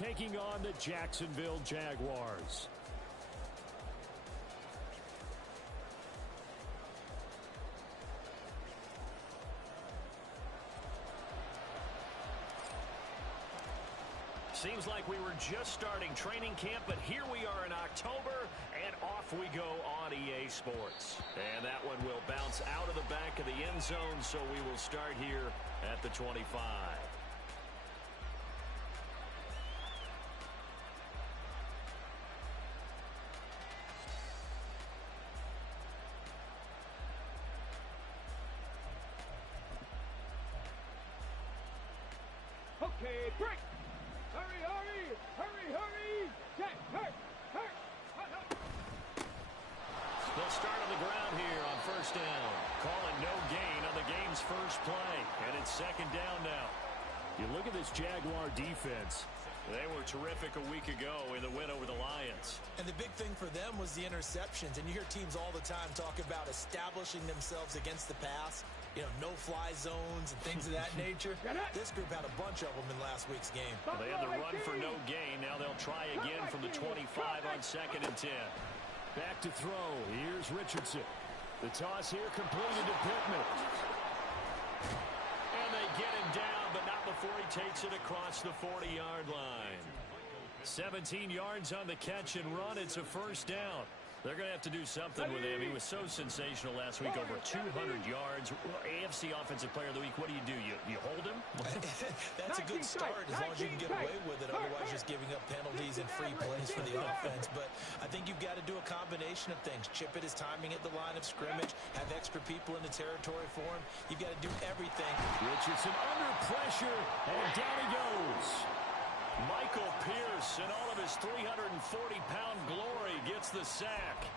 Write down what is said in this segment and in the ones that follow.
taking on the Jacksonville Jaguars. Seems like we were just starting training camp, but here we are in October, and off we go on EA Sports. And that one will bounce out of the back of the end zone, so we will start here at the 25. Okay, break! Hurry, hurry! Hurry, hurry! Check! Hurt! Hurt! Hurt! They'll start on the ground here on first down. Calling no gain on the game's first play. And it's second down now. You look at this Jaguar defense. They were terrific a week ago in the win over the Lions. And the big thing for them was the interceptions. And you hear teams all the time talk about establishing themselves against the pass. You know, no-fly zones and things of that nature. This group had a bunch of them in last week's game. Well, they had the run for no gain. Now they'll try again from the 25 on 2nd and 10. Back to throw. Here's Richardson. The toss here completed to Pittman. And they get him down, but not before he takes it across the 40-yard line. 17 yards on the catch and run. It's a first down. They're going to have to do something with him. He was so sensational last week, over 200 yards. AFC Offensive Player of the Week, what do? You hold him? That's a good start as long as you can get away with it. Otherwise, just giving up penalties and free plays for the offense. But I think you've got to do a combination of things. Chip it his timing at the line of scrimmage. Have extra people in the territory for him. You've got to do everything. Richardson under pressure, and down he goes. Michael Pierce, in all of his 340-pound glory, gets the sack.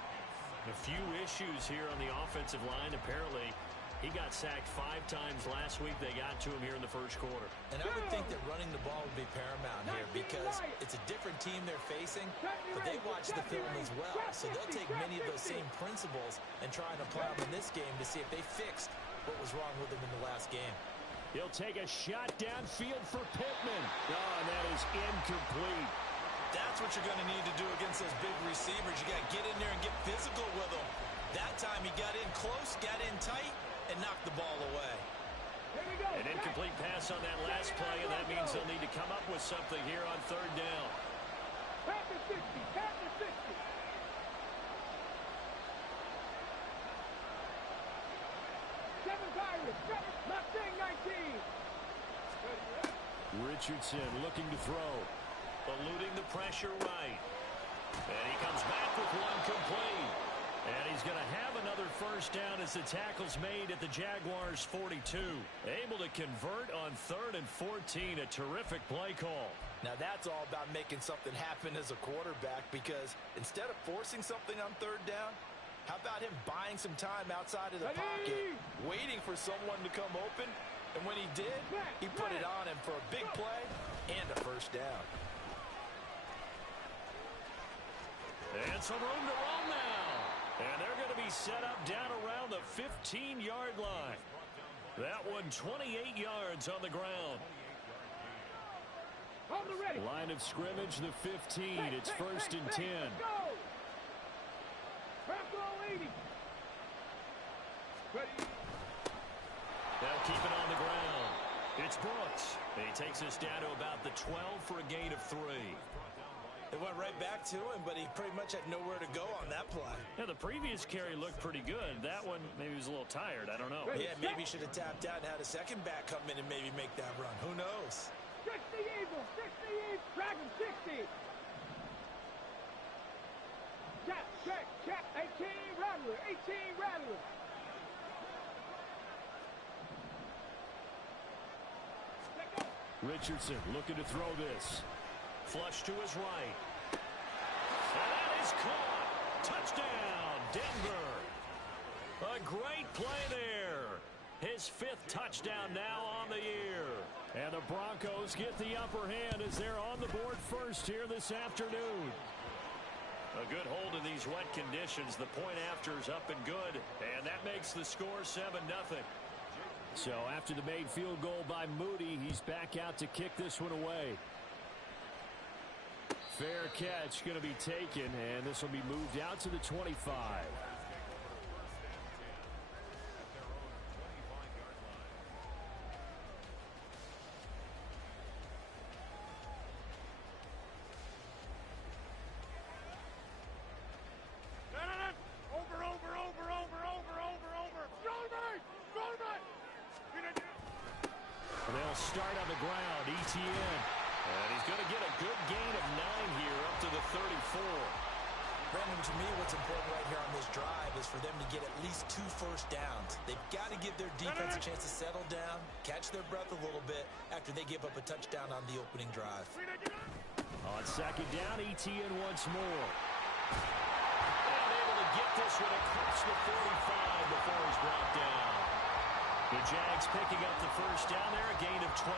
A few issues here on the offensive line. Apparently, he got sacked 5 times last week. They got to him here in the first quarter. And I would think that running the ball would be paramount here because it's a different team they're facing, but they watch the film as well. So they'll take many of those same principles and try and apply them in this game to see if they fixed what was wrong with them in the last game. He'll take a shot downfield for Pittman. Oh, and that is incomplete. That's what you're going to need to do against those big receivers. You got to get in there and get physical with them. That time he got in close, got in tight, and knocked the ball away. Here we go. An incomplete pass on that last play, and that means they'll need to come up with something here on third down. Pass to 60. Pass to 60. Mustang 19. Richardson looking to throw. Eluding the pressure right. And he comes back with one complete. And he's going to have another first down as the tackle's made at the Jaguars' 42. Able to convert on 3rd and 14. A terrific play call. Now that's all about making something happen as a quarterback, because instead of forcing something on 3rd down, how about him buying some time outside of the pocket, waiting for someone to come open, and when he did, he put it on him for a big play and a first down. And some room to run now. And they're going to be set up down around the 15-yard line. That one 28 yards on the ground. Line of scrimmage, the 15. It's 1st and 10. They'll keep it on the ground. It's Brooks. And he takes us down to about the 12 for a gain of 3. It went right back to him, but he pretty much had nowhere to go on that play. Yeah, the previous carry looked pretty good. That one, maybe he was a little tired. I don't know. Yeah, maybe he should have tapped out and had a second back come in and maybe make that run. Who knows? 60 Eagles, 60 Eagles, Dragon 60. Check. 18 Rattler, 18 Rattler. Richardson looking to throw this. Flush to his right. And that is caught. Touchdown, Denver. A great play there. His 5th touchdown now on the year. And the Broncos get the upper hand as they're on the board first here this afternoon. A good hold in these wet conditions. The point after is up and good. And that makes the score 7-0. So after the made field goal by Moody, he's back out to kick this one away. Fair catch going to be taken, and this will be moved out to the 25. They'll start on the ground. ETN. And he's going to get a good gain of 9 here up to the 34. Brandon, to me, what's important right here on this drive is for them to get at least 2 first downs. They've got to give their defense a chance to settle down, catch their breath a little bit after they give up a touchdown on the opening drive. On second down, ETN once more. And able to get this one across the 45 before he's brought down. The Jags picking up the first down there, a gain of 12.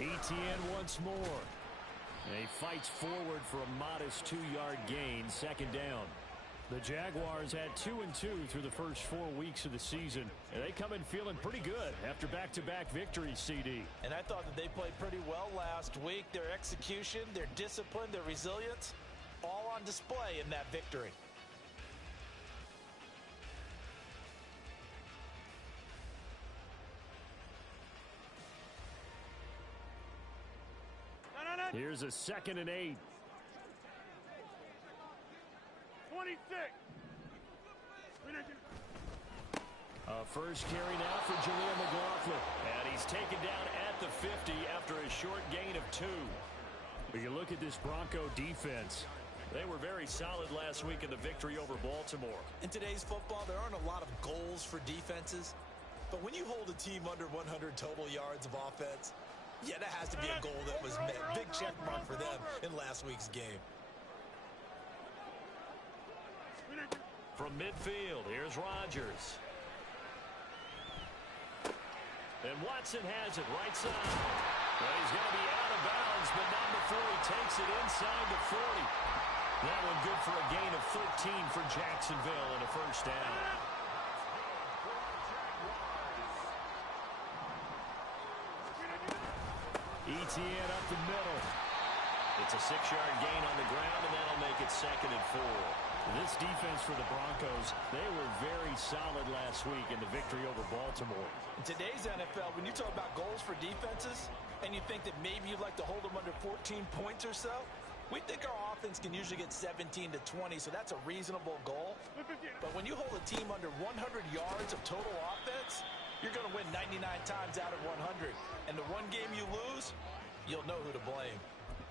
ETN once more. And he fights forward for a modest 2-yard gain, second down. The Jaguars had 2-2 through the first 4 weeks of the season, and they come in feeling pretty good after back-to-back victories, CD. And I thought that they played pretty well last week. Their execution, their discipline, their resilience, all on display in that victory. Here's a 2nd and 8. 26. A first carry now for Jaleel McLaughlin. And he's taken down at the 50 after a short gain of 2. But you look at this Bronco defense. They were very solid last week in the victory over Baltimore. In today's football, there aren't a lot of goals for defenses. But when you hold a team under 100 total yards of offense, yeah, that has to be a goal that was met. Big check mark for them in last week's game. From midfield, here's Rodgers. And Watson has it right side. Well, he's going to be out of bounds, but not before he takes it inside the 40. That one good for a gain of 13 for Jacksonville and a first down. ETN up the middle. It's a 6-yard gain on the ground, and that'll make it 2nd and 4. This defense for the Broncos, they were very solid last week in the victory over Baltimore. In today's NFL, when you talk about goals for defenses, and you think that maybe you'd like to hold them under 14 points or so, we think our offense can usually get 17 to 20, so that's a reasonable goal. But when you hold a team under 100 yards of total offense, you're going to win 99 times out of 100. And the one game you lose, you'll know who to blame.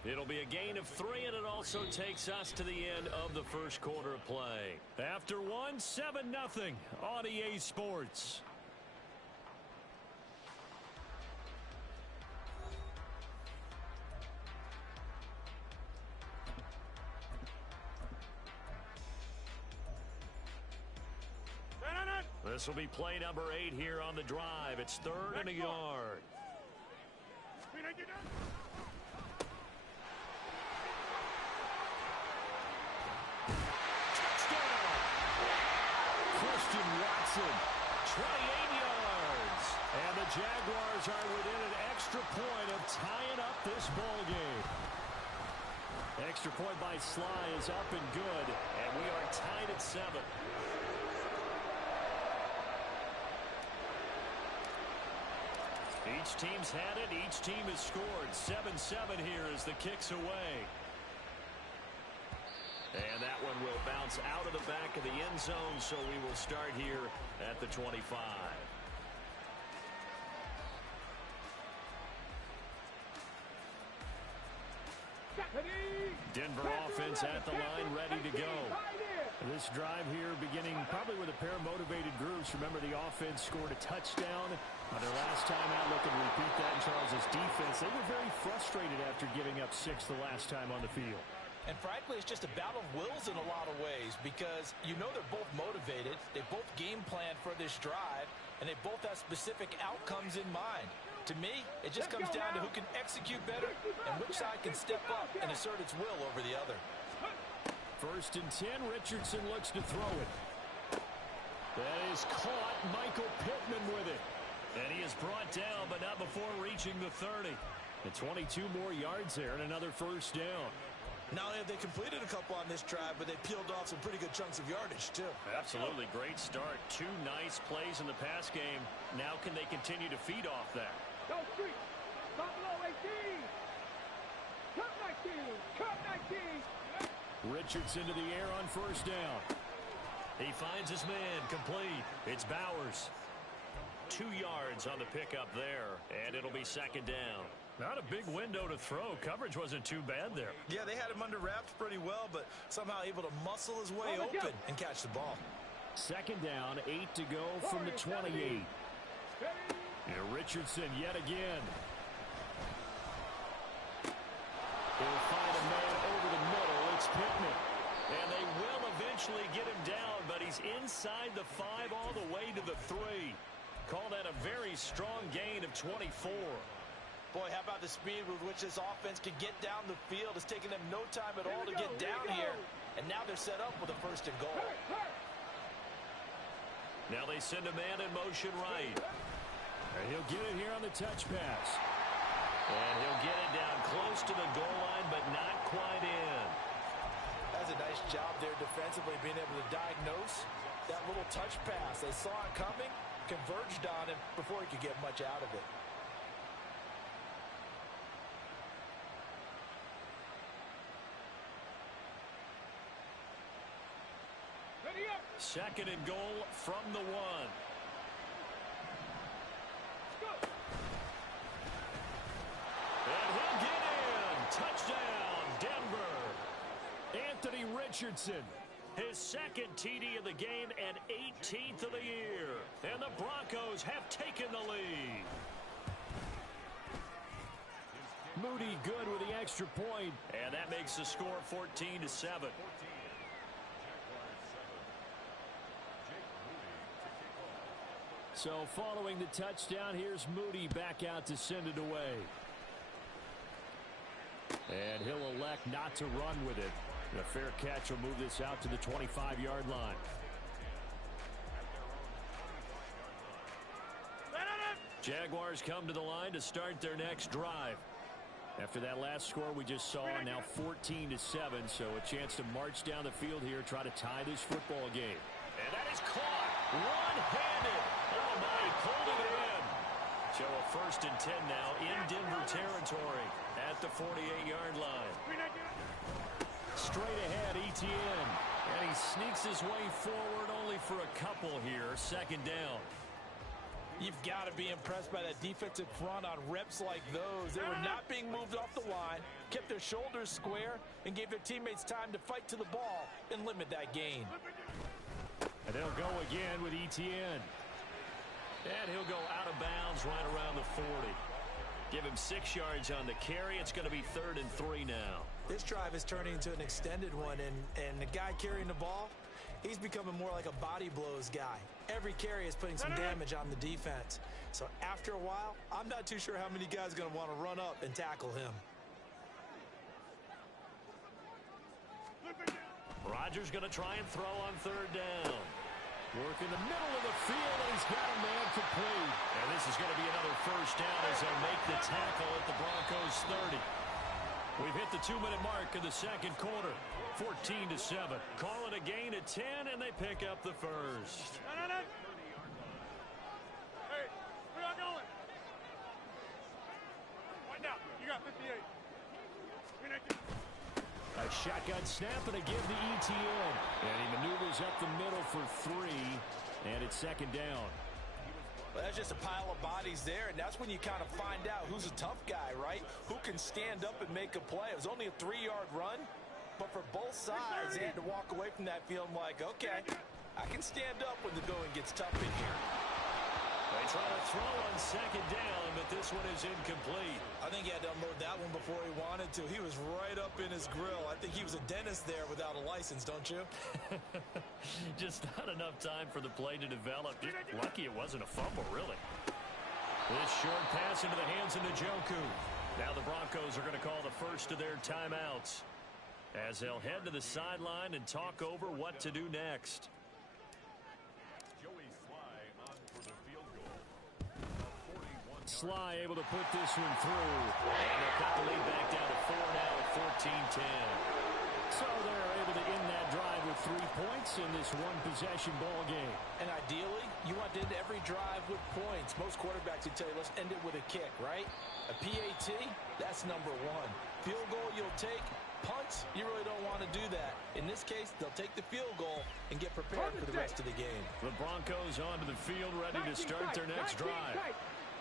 It'll be a gain of 3, and it also takes us to the end of the first quarter of play. After 1, 7-0 on EA Sports. This will be play number 8 here on the drive. It's 3rd and a yard. Touchdown! Christian Watson, 28 yards. And the Jaguars are within an extra point of tying up this ball game. Extra point by Sly is up and good, and we are tied at 7. Each team's had it. Each team has scored. 7-7 here as the kick's away. And that one will bounce out of the back of the end zone, so we will start here at the 25. Denver offense at the line, ready to go. This drive here beginning probably with a pair of motivated groups. Remember, the offense scored a touchdown on their last time out. Looking to repeat that in Charles's defense. They were very frustrated after giving up 6 the last time on the field. And frankly, it's just a battle of wills in a lot of ways because you know they're both motivated. They both game plan for this drive, and they both have specific outcomes in mind. To me, it just comes down to who can execute better and which side can step up and assert its will over the other. 1st and 10. Richardson looks to throw it. That is caught. Michael Pittman with it. And he is brought down, but not before reaching the 30. And 22 more yards there and another 1st down. Not only have they completed a couple on this drive, but they peeled off some pretty good chunks of yardage, too. Absolutely. Great start. 2 nice plays in the pass game. Now can they continue to feed off that? Go street. Buffalo 18. Cut 19. Cut 19. Richardson to the air on 1st down. He finds his man. Complete. It's Bowers. 2 yards on the pickup there, and it'll be 2nd down. Not a big window to throw. Coverage wasn't too bad there. Yeah, they had him under wraps pretty well, but somehow able to muscle his way open and catch the ball. 2nd down, 8 to go from the 28. And Richardson yet again. He'll find a man over the middle. It's Pittman. And they will eventually get him down, but he's inside the 5 all the way to the 3. Call that a very strong gain of 24. Boy, how about the speed with which this offense can get down the field? It's taken them no time at all to get down here. And now they're set up with a 1st and goal. Now they send a man in motion right. And he'll get it here on the touch pass. And he'll get it down close to the goal line, but not quite in. That's a nice job there defensively, being able to diagnose that little touch pass. They saw it coming, converged on him before he could get much out of it. Ready up. 2nd and goal from the 1. Go. And he'll get in. Touchdown, Denver. Anthony Richardson. His 2nd TD of the game and 18th of the year. And the Broncos have taken the lead. Moody good with the extra point. And that makes the score 14-7. So following the touchdown, here's Moody back out to send it away. And he'll elect not to run with it. And a fair catch will move this out to the 25-yard line. Jaguars come to the line to start their next drive. After that last score we just saw, now 14-7, so a chance to march down the field here, try to tie this football game. And that is caught one-handed. Oh, my, he pulled it in. So a 1st and 10 now in Denver territory at the 48-yard line. Straight ahead, Etienne. And he sneaks his way forward only for a couple here. 2nd down. You've got to be impressed by that defensive front on reps like those. They were not being moved off the line, kept their shoulders square, and gave their teammates time to fight to the ball and limit that gain. And they'll go again with Etienne. And he'll go out of bounds right around the 40. Give him 6 yards on the carry. It's going to be 3rd and 3 now. This drive is turning into an extended one, and the guy carrying the ball, he's becoming more like a body blows guy. Every carry is putting some damage on the defense. So after a while, I'm not too sure how many guys are going to want to run up and tackle him. Rodgers going to try and throw on 3rd down. Work in the middle of the field, and he's got a man complete. And this is going to be another 1st down as they'll make the tackle at the Broncos 30. We've hit the 2-minute mark of the 2nd quarter. 14-7. Call it a gain of 10, and they pick up the 1st. Hey, where y'all going? Wind out. You got 58. A shotgun snap and a give to Etienne. And he maneuvers up the middle for 3, and it's 2nd down. Well, that's just a pile of bodies there, and that's when you kind of find out who's a tough guy, right? Who can stand up and make a play. It was only a 3-yard run, but for both sides, they had to walk away from that feeling like, okay, I can stand up when the going gets tough in here. They try to throw on 2nd down, but this one is incomplete. I think he had to unload that one before he wanted to. He was right up in his grill. I think he was a dentist there without a license, don't you? Just not enough time for the play to develop. Just lucky it wasn't a fumble, really. This short pass into the hands of Njoku. Now the Broncos are going to call the first of their timeouts as they'll head to the sideline and talk over what to do next. Sly able to put this one through. And they'll cut the lead back down to 4 now at 14-10. So they're able to end that drive with 3 points in this one-possession ball game. And ideally, you want to end every drive with points. Most quarterbacks would tell you, let's end it with a kick, right? A PAT, that's number one. Field goal you'll take. Punts, you really don't want to do that. In this case, they'll take the field goal and get prepared for the rest of the game. The Broncos onto the field, ready to start their next drive.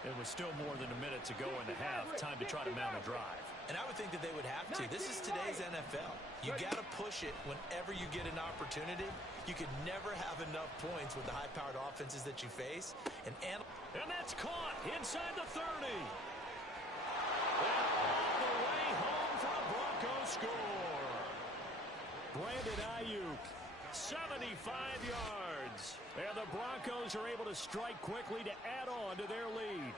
It was still more than a minute to go in the half. Time to try to mount a drive. And I would think that they would have to. This is today's NFL. You got to push it whenever you get an opportunity. You could never have enough points with the high-powered offenses that you face. And that's caught inside the 30. And all the way home for a Broncos score. Brandon Ayuk, 75 yards. And the Broncos are able to strike quickly to add on to their lead.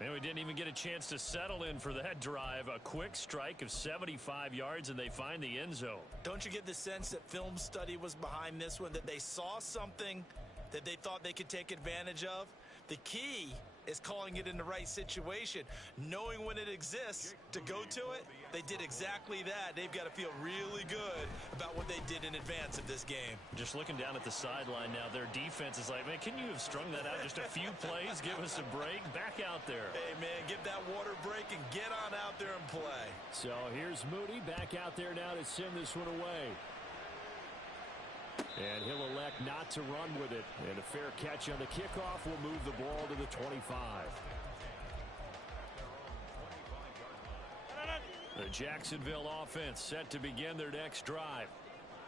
And we didn't even get a chance to settle in for that drive. A quick strike of 75 yards, and they find the end zone. Don't you get the sense that film study was behind this one, that they saw something that they thought they could take advantage of? The key is calling it in the right situation, knowing when it exists to go to it. They did exactly that. They've got to feel really good about what they did in advance of this game. Just looking down at the sideline now, their defense is like, man, can you have strung that out just a few plays? Give us a break. Back out there. Hey, man, give that water break and get on out there and play. So here's Moody back out there now to send this one away. And he'll elect not to run with it. And a fair catch on the kickoff will move the ball to the 25. The Jacksonville offense set to begin their next drive.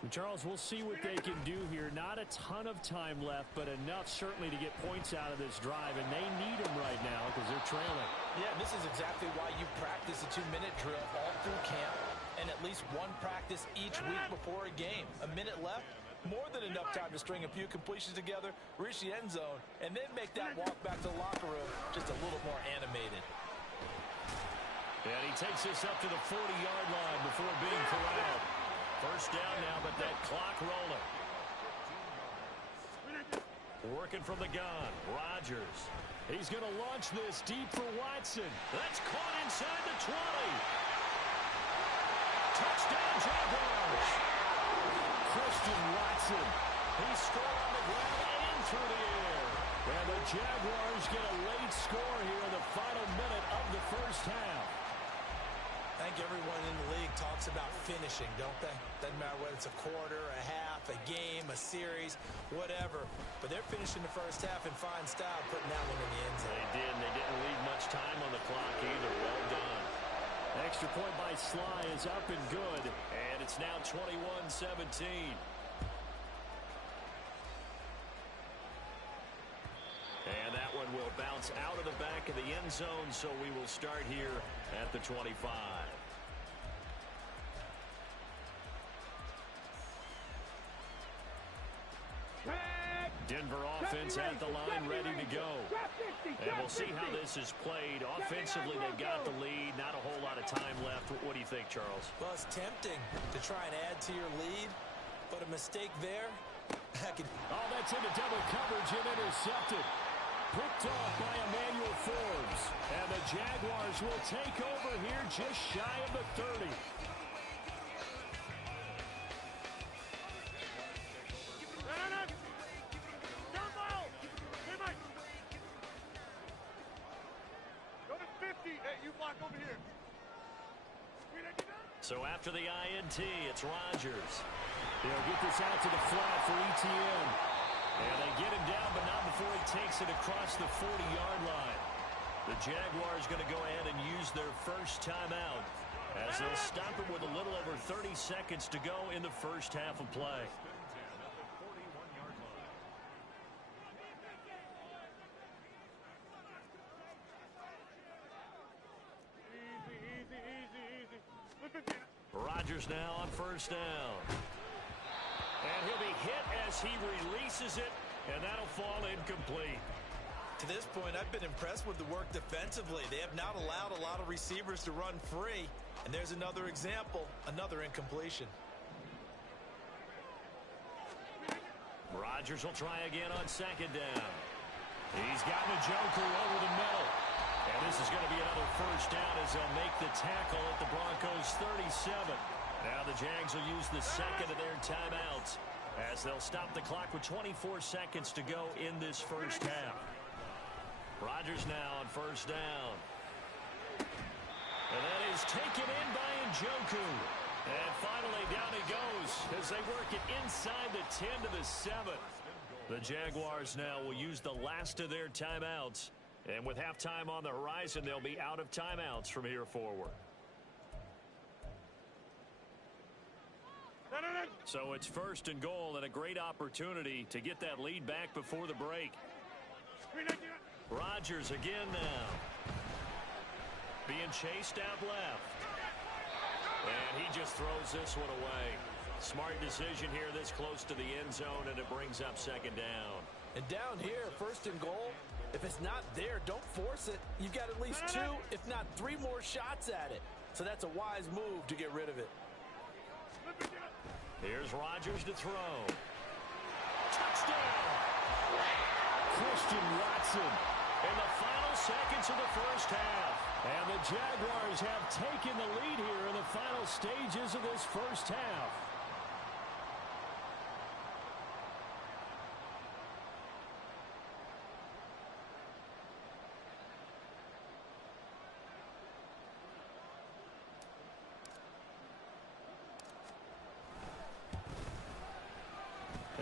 And Charles, we'll see what they can do here. Not a ton of time left, but enough certainly to get points out of this drive. And they need them right now because they're trailing. Yeah, this is exactly why you practice a 2-minute drill all through camp and at least one practice each week before a game. A minute left. More than enough time to string a few completions together, reach the end zone, and then make that walk back to the locker room just a little more animated. And he takes this up to the 40-yard line before being corralled. First down now, but that clock rolling. Working from the gun, Rodgers. He's going to launch this deep for Watson. That's caught inside the 20. Touchdown, Jaguars. Christian Watson. He scored on the ground and through the air. And the Jaguars get a late score here in the final minute of the first half. I think everyone in the league talks about finishing, don't they? Doesn't matter whether it's a quarter, a half, a game, a series, whatever. But they're finishing the first half in fine style, putting that one in the end zone. They did, and they didn't leave much time on the clock either. Well done. Extra point by Sly is up and good, and it's now 21-17. And that one will bounce out of the back of the end zone, so we will start here at the 25. Denver offense at the line, ready to go. And we'll see how this is played. Offensively, they've got the lead. Not a whole lot of time left. What do you think, Charles? Well, it's tempting to try and add to your lead, but a mistake there. Oh, that's into double coverage and intercepted. Picked off by Emmanuel Forbes. And the Jaguars will take over here just shy of the 30. So after the INT, it's Rodgers. They'll get this out to the flat for ETN. And they get him down, but not before he takes it across the 40-yard line. The Jaguars going to go ahead and use their first timeout as they'll stop him with a little over 30 seconds to go in the first half of play. Rodgers now on first down. And he'll be hit as he releases it, and that'll fall incomplete. To this point, I've been impressed with the work defensively. They have not allowed a lot of receivers to run free. And there's another example, another incompletion. Rodgers will try again on second down. He's got Njoku over the middle. And this is going to be another first down as they'll make the tackle at the Broncos' 37. Now the Jags will use the second of their timeouts as they'll stop the clock with 24 seconds to go in this first half. Rodgers now on first down. And that is taken in by Njoku. And finally down he goes as they work it inside the 10 to the 7. The Jaguars now will use the last of their timeouts. And with halftime on the horizon, they'll be out of timeouts from here forward. So it's first and goal and a great opportunity to get that lead back before the break. Rodgers again now. Being chased out left. And he just throws this one away. Smart decision here this close to the end zone, and it brings up second down. And down here, first and goal, if it's not there, don't force it. You've got at least 2, if not 3 more shots at it. So that's a wise move to get rid of it. Here's Rodgers to throw. Touchdown! Christian Watson. In the final seconds of the first half. And the Jaguars have taken the lead here in the final stages of this first half.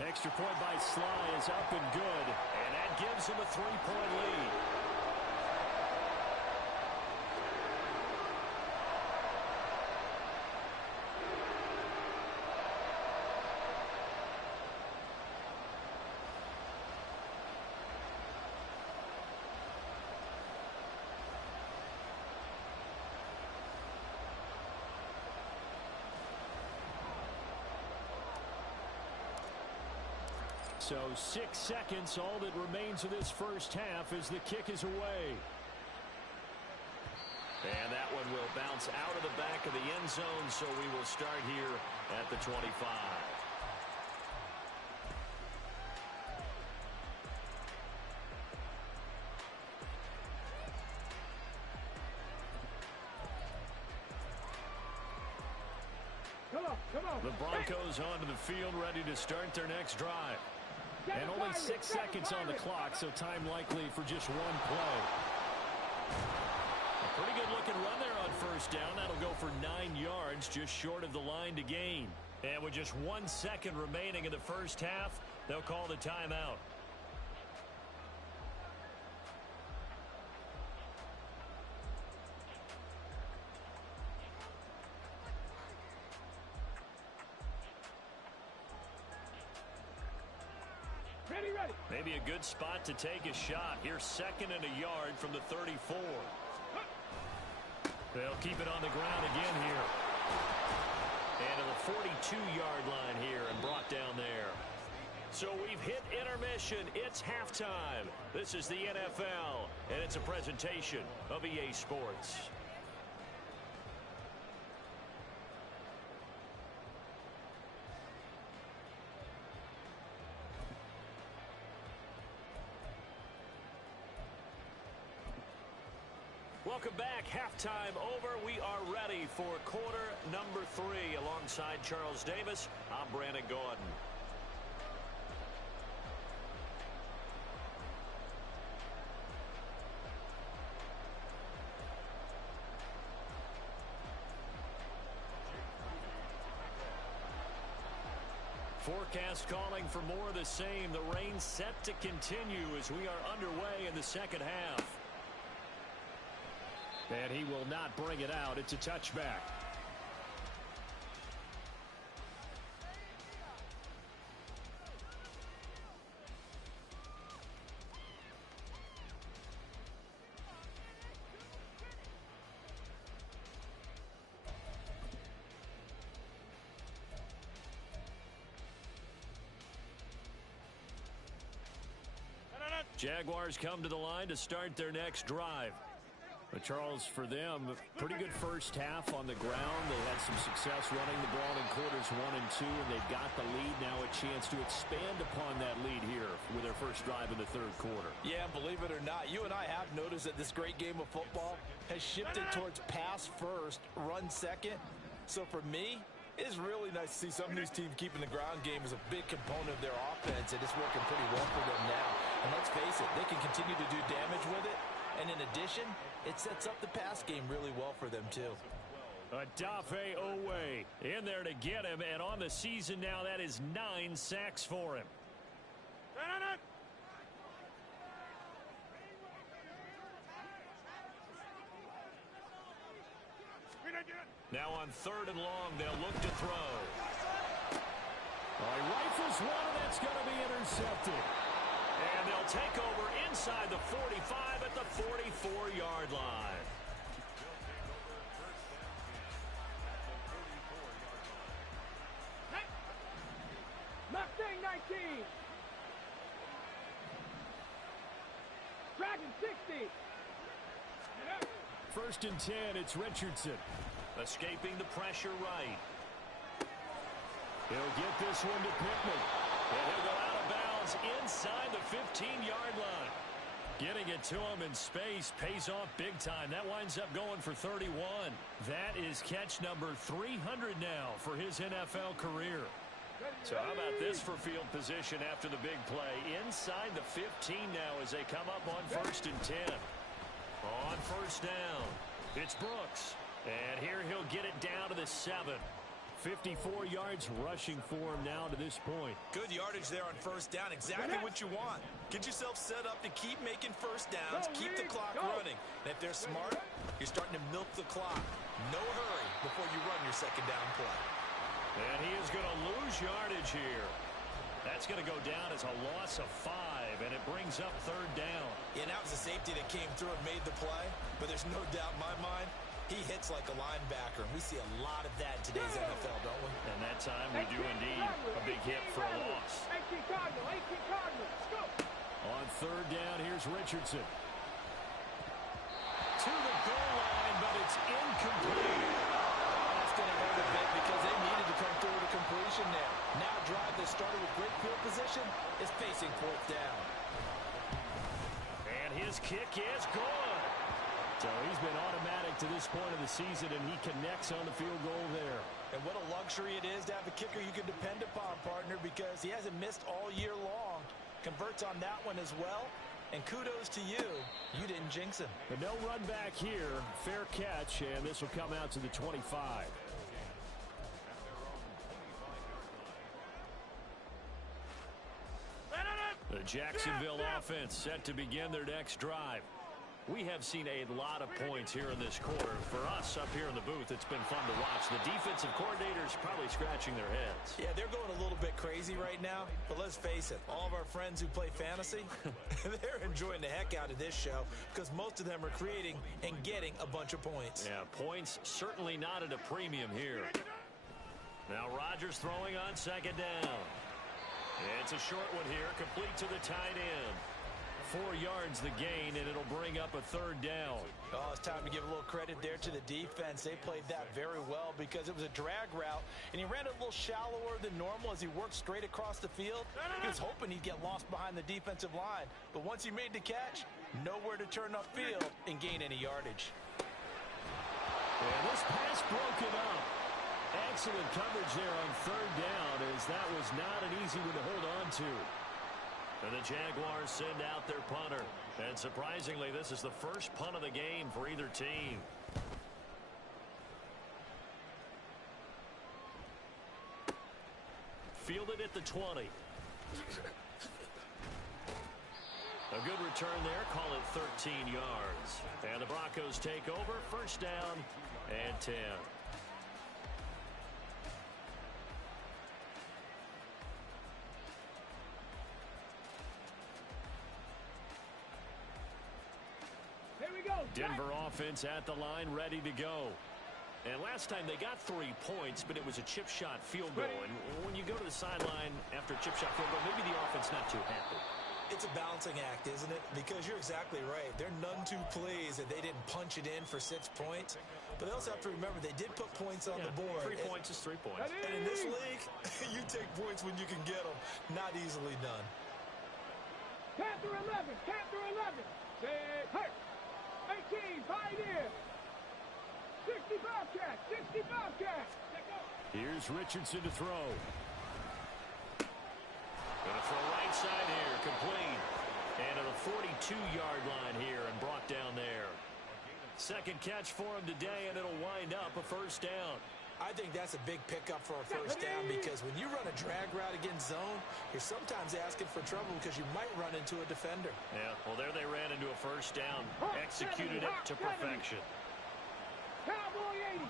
Extra point by Sly is up and good. And that gives him a 3-point lead. So 6 seconds, all that remains of this first half as the kick is away. And that one will bounce out of the back of the end zone, so we will start here at the 25. Come on. The Broncos onto the field, ready to start their next drive. And only 6 seconds on the clock, so time likely for just one play. A pretty good looking run there on first down. That'll go for 9 yards, just short of the line to gain. And with just 1 second remaining in the first half, they'll call the timeout. Ready. Maybe a good spot to take a shot. Here's 2nd and a yard from the 34. They'll keep it on the ground again here. And to the 42-yard line here and brought down there. So we've hit intermission. It's halftime. This is the NFL, and it's a presentation of EA Sports. Welcome back. Halftime over. We are ready for quarter number 3. Alongside Charles Davis, I'm Brandon Gordon. Forecast calling for more of the same. The rain set to continue as we are underway in the second half. And he will not bring it out. It's a touchback. Jaguars come to the line to start their next drive. But Charles, for them, pretty good first half on the ground. They had some success running the ball in quarters 1 and 2, and they've got the lead. Now a chance to expand upon that lead here with their first drive in the third quarter. Yeah, believe it or not, you and I have noticed that this great game of football has shifted towards pass first, run second. So for me, it's really nice to see some of these teams keeping the ground game as a big component of their offense, and it's working pretty well for them now. And let's face it, they can continue to do damage with it. And in addition, it sets up the pass game really well for them, too. Adafe Owe in there to get him, and on the season now, that is 9 sacks for him. Now on 3rd and long, they'll look to throw. He rifles one, and that's going to be intercepted. And they'll take over inside the 45 at the 44-yard line. Mustang 19. Dragon 60. 1st and 10, it's Richardson. Escaping the pressure right. He'll get this one to Pittman. And he'll go out of bounds inside the 15-yard line. Getting it to him in space pays off big time. That winds up going for 31. That is catch number 300 now for his NFL career. So how about this for field position after the big play? Inside the 15 now as they come up on 1st and 10. On 1st down, it's Brooks. And here he'll get it down to the 7. 54 yards rushing for him now to this point. Good yardage there on 1st down. Exactly what you want. Get yourself set up to keep making 1st downs, keep the clock running. And if they're smart, you're starting to milk the clock. No hurry before you run your 2nd down play. And he is going to lose yardage here. That's going to go down as a loss of 5, and it brings up 3rd down. Yeah, that was a safety that came through and made the play, but there's no doubt in my mind, he hits like a linebacker, and we see a lot of that in today's NFL, don't we? And that time we do indeed. A big hit for a loss. 18 Cardinal, 18 Cardinal. Go. On 3rd down, here's Richardson. To the goal line, but it's incomplete. That's going to hurt a bit because they needed to come through with a completion there. Now a drive that started with great field position is facing 4th down. And his kick is good. So he's been automatic to this point of the season, and he connects on the field goal there. And what a luxury it is to have a kicker you can depend upon, partner, because he hasn't missed all year long. Converts on that one as well. And kudos to you. You didn't jinx him. But no run back here. Fair catch, and this will come out to the 25. The Jacksonville offense set to begin their next drive. We have seen a lot of points here in this quarter. For us up here in the booth, it's been fun to watch. The defensive coordinators probably scratching their heads. Yeah, they're going a little bit crazy right now. But let's face it, all of our friends who play fantasy, they're enjoying the heck out of this show because most of them are creating and getting a bunch of points. Yeah, points certainly not at a premium here. Now Rodgers throwing on 2nd down. It's a short one here, complete to the tight end. 4 yards the gain, and it'll bring up a 3rd down. Oh, it's time to give a little credit there to the defense. They played that very well because it was a drag route, and he ran it a little shallower than normal as he worked straight across the field. He was hoping he'd get lost behind the defensive line, but once he made the catch, nowhere to turn upfield and gain any yardage. And this pass broken up. Excellent coverage there on 3rd down, as that was not an easy one to hold on to. And the Jaguars send out their punter. And surprisingly, this is the first punt of the game for either team. Fielded at the 20. A good return there. Call it 13 yards. And the Broncos take over. 1st down and 10. Denver offense at the line, ready to go. And last time they got 3 points, but it was a chip shot field goal. And when you go to the sideline after a chip shot field goal, maybe the offense not too happy. It's a balancing act, isn't it? Because you're exactly right. They're none too pleased that they didn't punch it in for 6 points. But they also have to remember they did put points on the board. 3 points is 3 points. And in this league, you take points when you can get them. Not easily done. Count through 11. Count through 11. Say, hurt. 18. Pioneer. 65 catch. 65 catch. Here's Richardson to throw. Going to throw right side here, complete. And to the 42-yard line here and brought down there. Second catch for him today, and it'll wind up a first down. I think that's a big pickup for a first down because when you run a drag route against zone, you're sometimes asking for trouble because you might run into a defender. Yeah, well, there they ran into a first down. Executed it to perfection. Cowboy 80.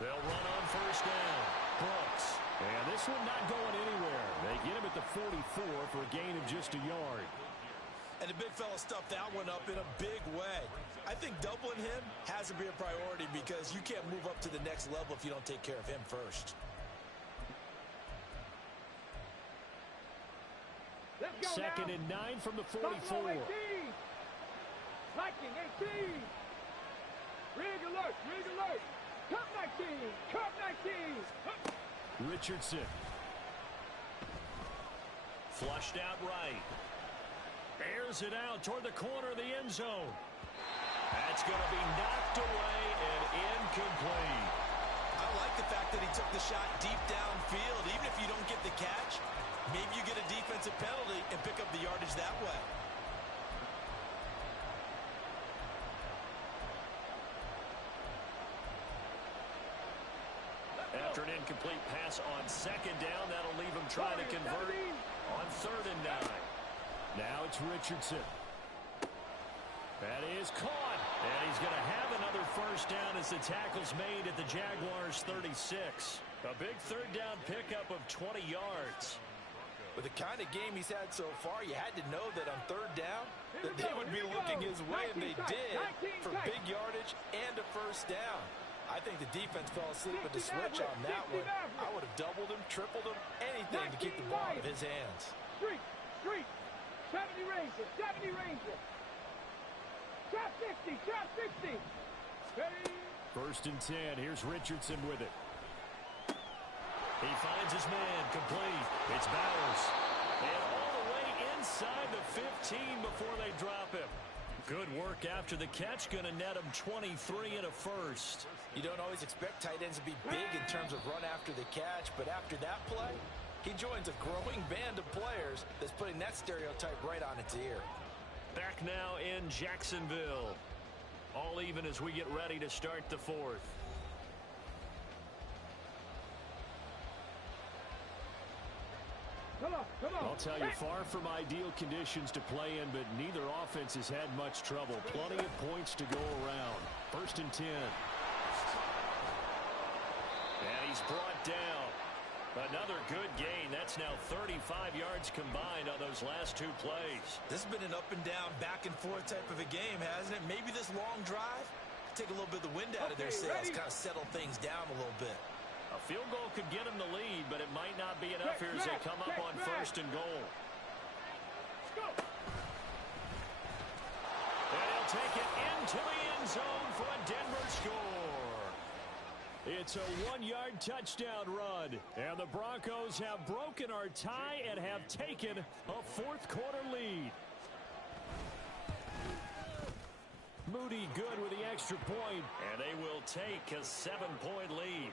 They'll run on first down. Brooks. And this one not going anywhere. They get him at the 44 for a gain of just a yard. And the big fella stuffed that one up in a big way. I think doubling him has to be a priority because you can't move up to the next level if you don't take care of him first. Let's go Second now. and 9 from the 44. 18. Lightning 18. Rig alert. Rig alert. Cup 19. Cup 19. Richardson. Flushed out right. Airs it out toward the corner of the end zone. That's going to be knocked away and incomplete. I like the fact that he took the shot deep downfield. Even if you don't get the catch, maybe you get a defensive penalty and pick up the yardage that way. After an incomplete pass on second down, that'll leave him trying to convert on third and 9. Now it's Richardson. That is caught. And he's going to have another first down as the tackle's made at the Jaguars' 36. A big third down pickup of 20 yards. With the kind of game he's had so far, you had to know that on third down, that they would be looking his way, and they did for big yardage and a first down. I think the defense fell asleep at the switch on that one. I would have doubled him, tripled him, anything to keep the ball out of his hands. Street. 70 Ranger. 70 Ranger. Top 60. Top 60. Ready. First and 10. Here's Richardson with it. He finds his man, complete. It's Bowers. And all the way inside the 15 before they drop him. Good work after the catch. Going to net him 23 and a first. You don't always expect tight ends to be big in terms of run after the catch, but after that play, he joins a growing band of players that's putting that stereotype right on its ear. Back now in Jacksonville. All even as we get ready to start the fourth. Come on. I'll tell you, far from ideal conditions to play in, but neither offense has had much trouble. Plenty of points to go around. First and 10. And he's brought down. Another good gain. That's now 35 yards combined on those last two plays. This has been an up and down, back and forth type of a game, hasn't it? Maybe this long drive, take a little bit of the wind out of their sails, kind of settle things down a little bit. A field goal could get him the lead, but it might not be enough here as they come up on first and goal. And he'll take it into the end zone for a Denver score. It's a 1-yard touchdown run, and the Broncos have broken our tie and have taken a fourth-quarter lead. Moody good with the extra point. And they will take a 7-point lead.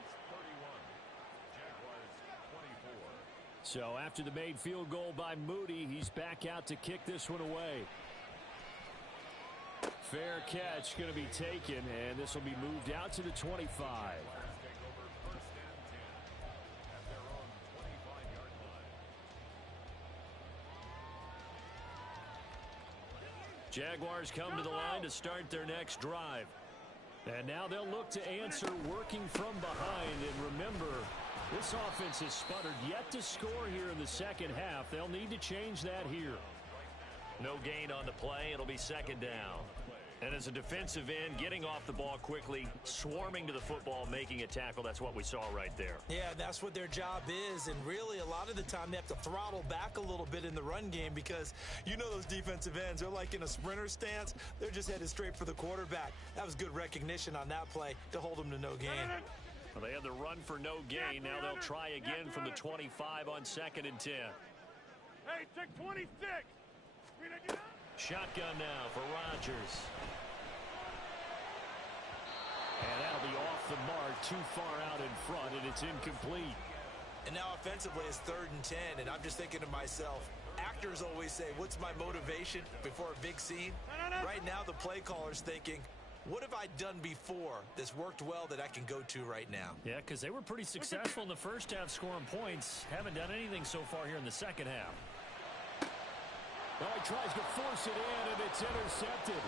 So after the made field goal by Moody, he's back out to kick this one away. Fair catch going to be taken, and this will be moved out to the 25. Jaguars come to the line to start their next drive. And now they'll look to answer working from behind. And remember, this offense has sputtered yet to score here in the second half. They'll need to change that here. No gain on the play. It'll be second down. And as a defensive end, getting off the ball quickly, swarming to the football, making a tackle, that's what we saw right there. Yeah, that's what their job is. And really, a lot of the time, they have to throttle back a little bit in the run game because you know those defensive ends, they're like in a sprinter stance. They're just headed straight for the quarterback. That was good recognition on that play to hold them to no gain. Well, they had the run for no gain. Now they'll try again from the 25 on 2nd and 10. Hey, check 26. Shotgun now for Rodgers. And that'll be off the mark, too far out in front, and it's incomplete. And now offensively, it's 3rd and 10, and I'm just thinking to myself, actors always say, what's my motivation before a big scene? Right now, the play caller's thinking, what have I done before that's worked well that I can go to right now? Yeah, because they were pretty successful in the first half scoring points. Haven't done anything so far here in the second half. Well, he tries to force it in, and it's intercepted.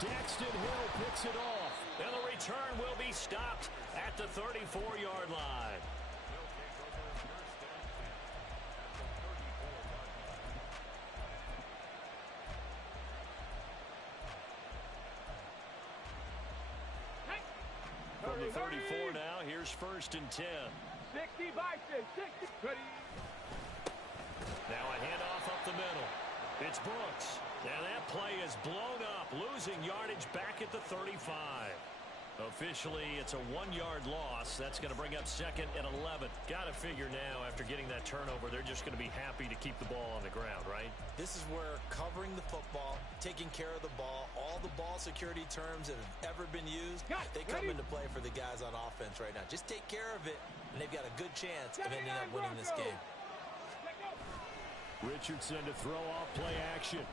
Daxton Hill picks it off. And the return will be stopped at the 34-yard line. From the 34 now, here's 1st and 10. 60 Bison, 60. Ready. Now a handoff up the middle. It's Brooks. And that play is blown up, losing yardage back at the 35. Officially, it's a 1-yard loss. That's going to bring up 2nd and 11. Got to figure now, after getting that turnover, they're just going to be happy to keep the ball on the ground, right? This is where covering the football, taking care of the ball, all the ball security terms that have ever been used, they come into play for the guys on offense right now. Just take care of it, and they've got a good chance of ending up winning this game. Richardson to throw off play action.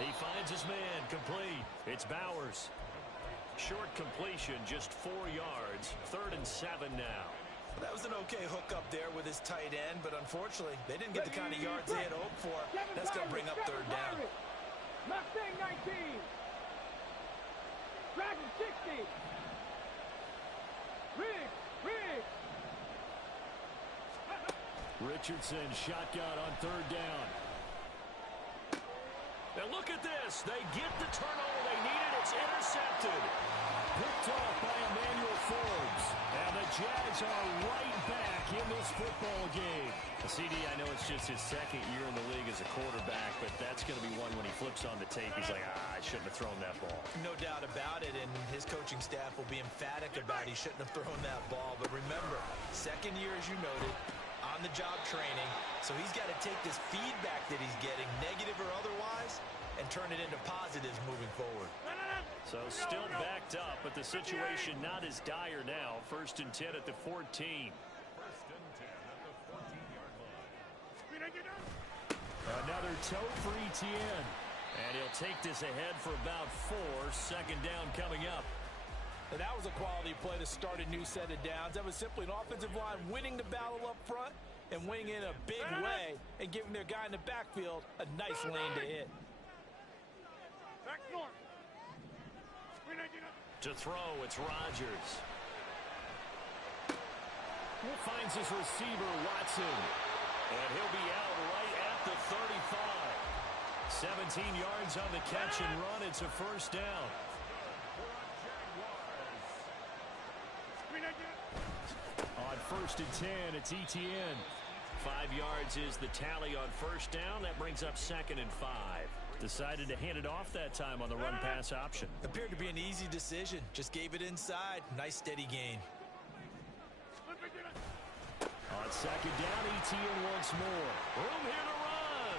He finds his man, complete. It's Bowers. Short completion, just 4 yards. 3rd and 7 now. Well, that was an okay hook up there with his tight end, but unfortunately, they didn't get the kind of yards they had hoped for. That's going to bring up 3rd down. Mustang 19. Dragon 60. Riggs. Richardson shotgun on 3rd down. And look at this. They get the turnover they needed. It's intercepted. Picked off by Emmanuel Forbes. And the Jags are right back in this football game. CD, I know it's just his 2nd year in the league as a quarterback, but that's going to be one when he flips on the tape. He's like, I shouldn't have thrown that ball. No doubt about it, and his coaching staff will be emphatic about he shouldn't have thrown that ball. But remember, 2nd year, as you noted, on-the-job training, so he's got to take this feedback that he's getting, negative or otherwise, and turn it into positives moving forward. So still backed up, but the situation not as dire now. 1st and 10 at the 14. Another toe for Etienne. And he'll take this ahead for about 4. 2nd down coming up. And that was a quality play to start a new set of downs. That was simply an offensive line winning the battle up front and winning in a big way and giving their guy in the backfield a nice lane to hit. Back north. To throw, it's Rodgers. Finds his receiver, Watson. And he'll be out right at the 35. 17 yards on the catch and run. It's a 1st down. On 1st and 10, it's Etienne. 5 yards is the tally on 1st down. That brings up 2nd and 5. Decided to hand it off that time on the run-pass option. Appeared to be an easy decision. Just gave it inside. Nice steady gain. On 2nd down, Etienne once more. Room here to run.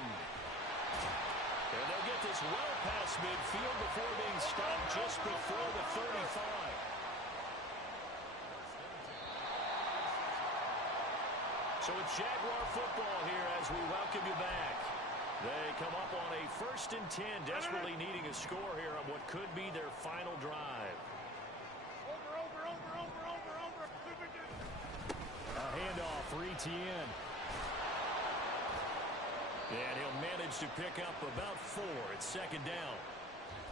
And they'll get this well past midfield before being stopped just before the 35. So it's Jaguar football here as we welcome you back. They come up on a 1st and 10, desperately needing a score here on what could be their final drive. Over. A handoff for Etienne. And he'll manage to pick up about 4. It's 2nd down.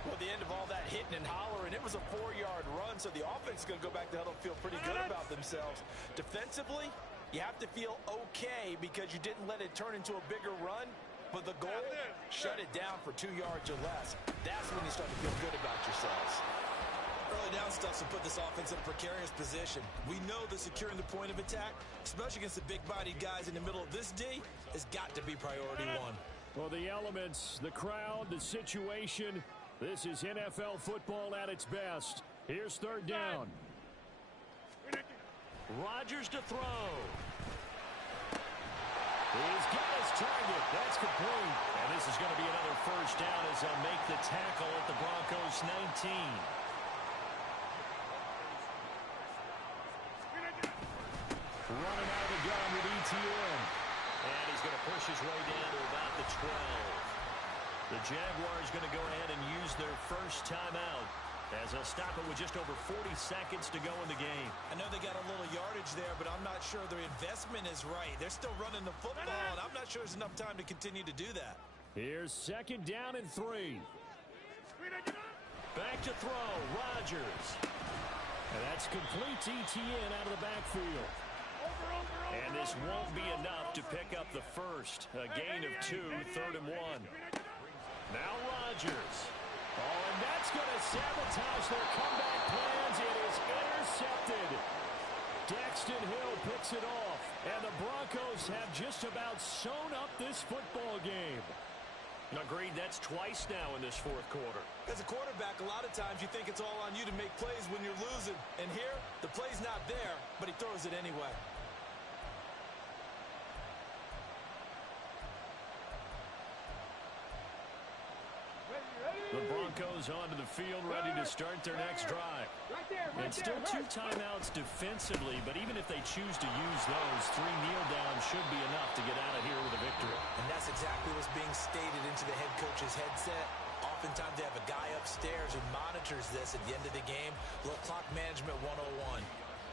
Well, the end of all that hitting and hollering, it was a 4-yard run, so the offense is going to go back to huddle, feel pretty good about themselves. Defensively, you have to feel okay because you didn't let it turn into a bigger run. But the goal, shut it down for 2 yards or less. That's when you start to feel good about yourselves. Early down stuff will put this offense in a precarious position. We know that securing the point of attack, especially against the big-bodied guys in the middle of this D, has got to be priority one. Well, the elements, the crowd, the situation, this is NFL football at its best. Here's third down. Rodgers to throw. He's got his target. That's complete. And this is going to be another first down as they'll make the tackle at the Broncos 19. Running out of the gun with ETN. And he's going to push his way down to about the 12. The Jaguars going to go ahead and use their first timeout as they'll stop it with just over 40 seconds to go in the game. I know they got a little yardage there, but I'm not sure their investment is right. They're still running the football, and I'm not sure there's enough time to continue to do that. Here's second down and 3. Back to throw, Rodgers. And that's complete to ETN out of the backfield. And this won't be enough to pick up the first. A gain of 2, 3rd and 1. Now Rodgers. Oh, and that's going to sabotage their comeback plans. It is intercepted. Daxton Hill picks it off. And the Broncos have just about sewn up this football game. Agreed, that's twice now in this fourth quarter. As a quarterback, a lot of times you think it's all on you to make plays when you're losing. And here, the play's not there, but he throws it anyway. The Broncos onto the field, ready to start their next drive. And still 2 timeouts defensively, but even if they choose to use those, 3 kneel downs should be enough to get out of here with a victory. And that's exactly what's being stated into the head coach's headset. Oftentimes they have a guy upstairs who monitors this at the end of the game. Little clock management 101.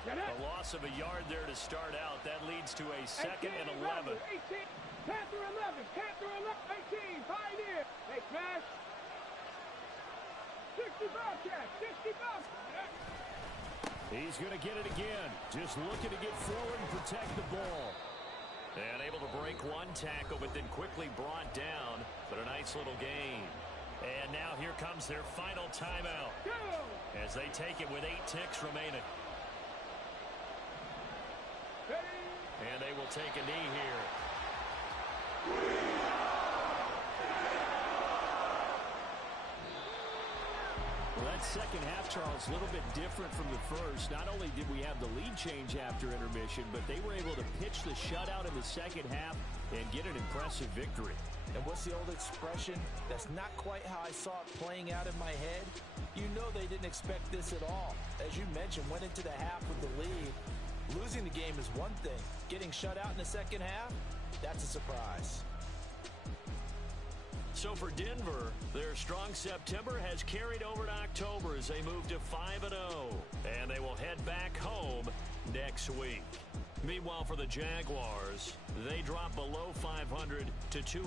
A loss of a yard there to start out. That leads to a 2nd and 11. 18, Panther 11, Panther 11, 18, pioneer. Hey, smash. 65, Jack, 65. He's going to get it again. Just looking to get forward and protect the ball. And able to break one tackle, but then quickly brought down. But a nice little gain. And now here comes their final timeout. Go! As they take it with 8 ticks remaining. And they will take a knee here. Well, that second half, Charles, a little bit different from the first. Not only did we have the lead change after intermission, but they were able to pitch the shutout in the second half and get an impressive victory. And what's the old expression? That's not quite how I saw it playing out in my head. You know they didn't expect this at all. As you mentioned, went into the half with the lead. Losing the game is one thing. Getting shut out in the second half, that's a surprise. So for Denver, their strong September has carried over to October as they move to 5-0. And they will head back home next week. Meanwhile, for the Jaguars, they drop below 500 to 2.